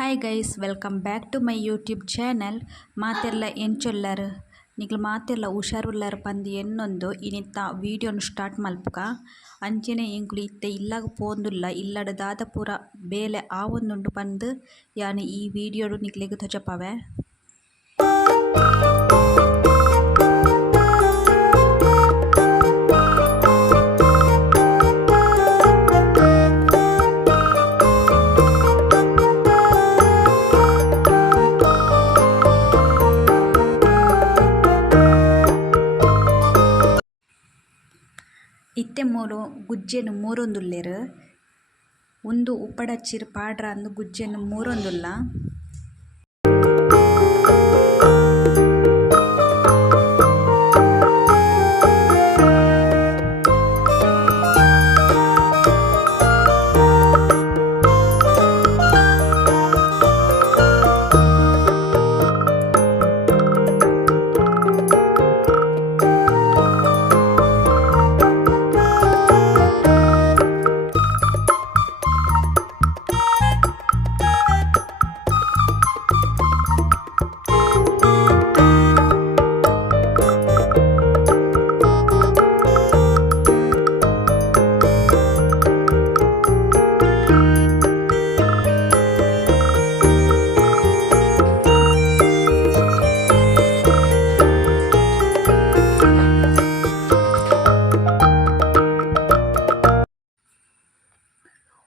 Hi guys, welcome back to my YouTube channel. ಮಾತೆಲ್ಲ ಎಂಚೊಲ್ಲರು ನಿಗ್ಲು ಮಾತೆಲ್ಲ ಹುಷಾರುಲ್ಲರು ಪಂದು ಎನ್ನೊಂದು ಇನ್ನಿತ್ತ ವೀಡಿಯೋನು ಸ್ಟಾರ್ಟ್ ಮಲ್ಪುಗ ಅಂಚನೆ ಎಂಕುಲು ಇತ್ತೆ ಇಲ್ಲಾಗ ಪೋಂದುಲ್ಲ ಇಲ್ಲಡ ದಾದ ಪೂರ ಬೇಲೆ ಆವೊಂದುಂಡು ಪಂದು ಯಾನು ಈ ವಿಡಿಯೋಡು ನಿಗ್ಲೆಗ್ ತೊಜಪವೆ. ಇತ್ತೆ ಮೂಲು ಗುಜ್ಜೆನು ಮೂರೊಂದುಲ್ಲೆರ್ ಉಂದು ಉಪ್ಪಡಚ್ಚಿರ್ ಪಾಡ್ರ ಅಂದು ಗುಜ್ಜೆನು ಮೂರೊಂದುಲ್ಲ.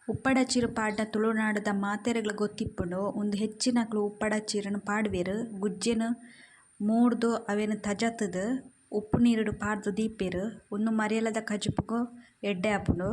ಉಪ್ಪಡಚ್ಚಿರು ಪಾಡ್ನ ತುಳುನಾಡುದ ಮಾತೆರೆಗ್ಲ ಗೊತ್ತಿಪ್ಪುಂಡು. ಒಂದು ಹೆಚ್ಚಿನಕ್ಲು ಉಪ್ಪಡಚ್ಚಿರನ್ನು ಪಾಡ್ವೆರ್ ಗುಜ್ಜೆನು ಮೂಡ್ದು ಅವೇನು ತಜತದು ಉಪ್ಪು ನೀರುಡು ಪಾಡ್ದು ದೀಪೆರ್ ಒಂದು ಮರಿಯಲದ ಕಜುಪುಗು ಎಡ್ಡೆ ಆಪುಂಡು.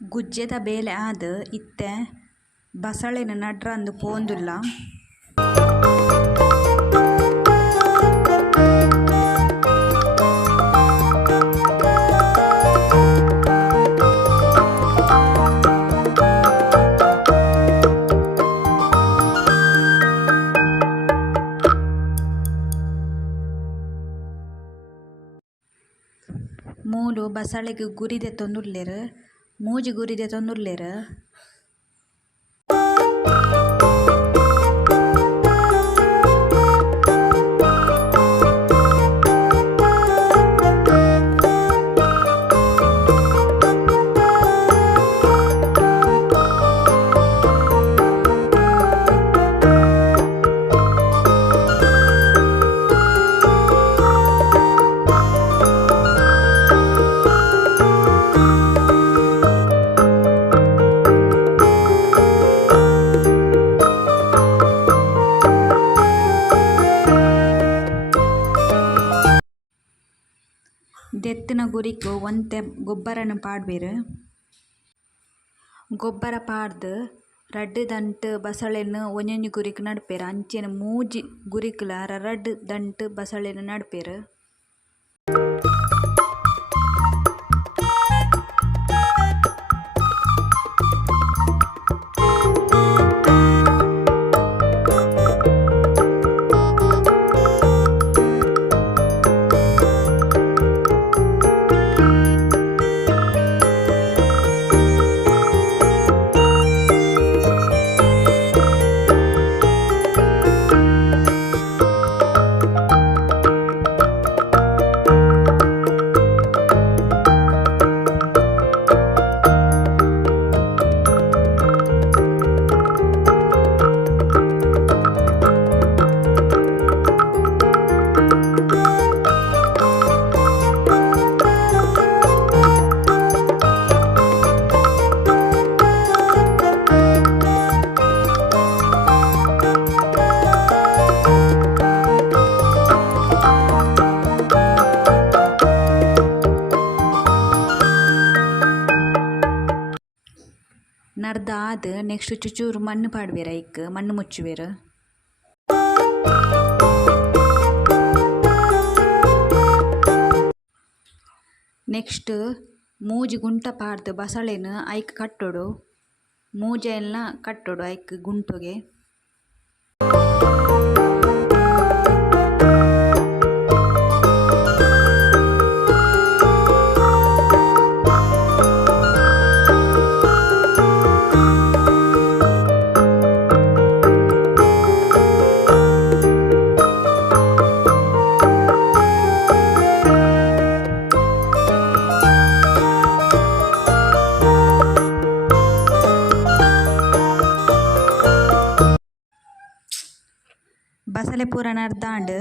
ಗುಜ್ಜೆದ ಬೇಲೆ ಆದ್ ಇತ್ತೆ ಬಸಳೆನ ನಡ್ರ ಅಂದು ಪೋಂದುಲ್ಲ. ಮೂಲು ಬಸಳೆಗ್ ಗುರಿದೆ ತೊಂದುಲ್ಲೆರ್ ಮೂಜಿ ಗುರಿದೆ ತೊಂದುಲ್ಲೆರ್. ದೆತ್ತಿನ ಗುರಿಕು ಒಂತೆ ಗೊಬ್ಬರನ ಪಾಡ್ವೆರ್. ಗೊಬ್ಬರ ಪಾಡ್ದು ರಡ್ಡ್ ದಂಟ್ ಬಸಳೆನ್ ಒಂಜೊಂಜಿ ಗುರಿಕ್ ನಡ್ಪೆರ್. ಅಂಚೆನೆ ಮೂಜಿ ಗುರಿಕ್ಲ ರಡ್ಡ್ ದಂಟ್ ಬಸಳೆನ್ ನಡ್ಪೆರ್. ನಡ್ದಾದ್ ನೆಕ್ಸ್ಟ್ ಚೂಚೂರು ಮಣ್ಣು ಪಾಡ್ವೆರ್ ಐಕ್ ಮಣ್ಣು ಮುಚ್ಚುವೆರ್. ನೆಕ್ಸ್ಟ್ ಮೂಜಿ ಗುಂಟ ಪಾಡ್ದು ಬಸಳೆನ್ ಐಕ್ ಕಟ್ಟೊಡು. ಮೂಜ ಎಲ್ಲ ಕಟ್ಟೊಡು ಐಕ್ ಗುಂಟುಗೆ. ಬಸಳೆ ಪೂರ ನಡ್ದಾಂಡ್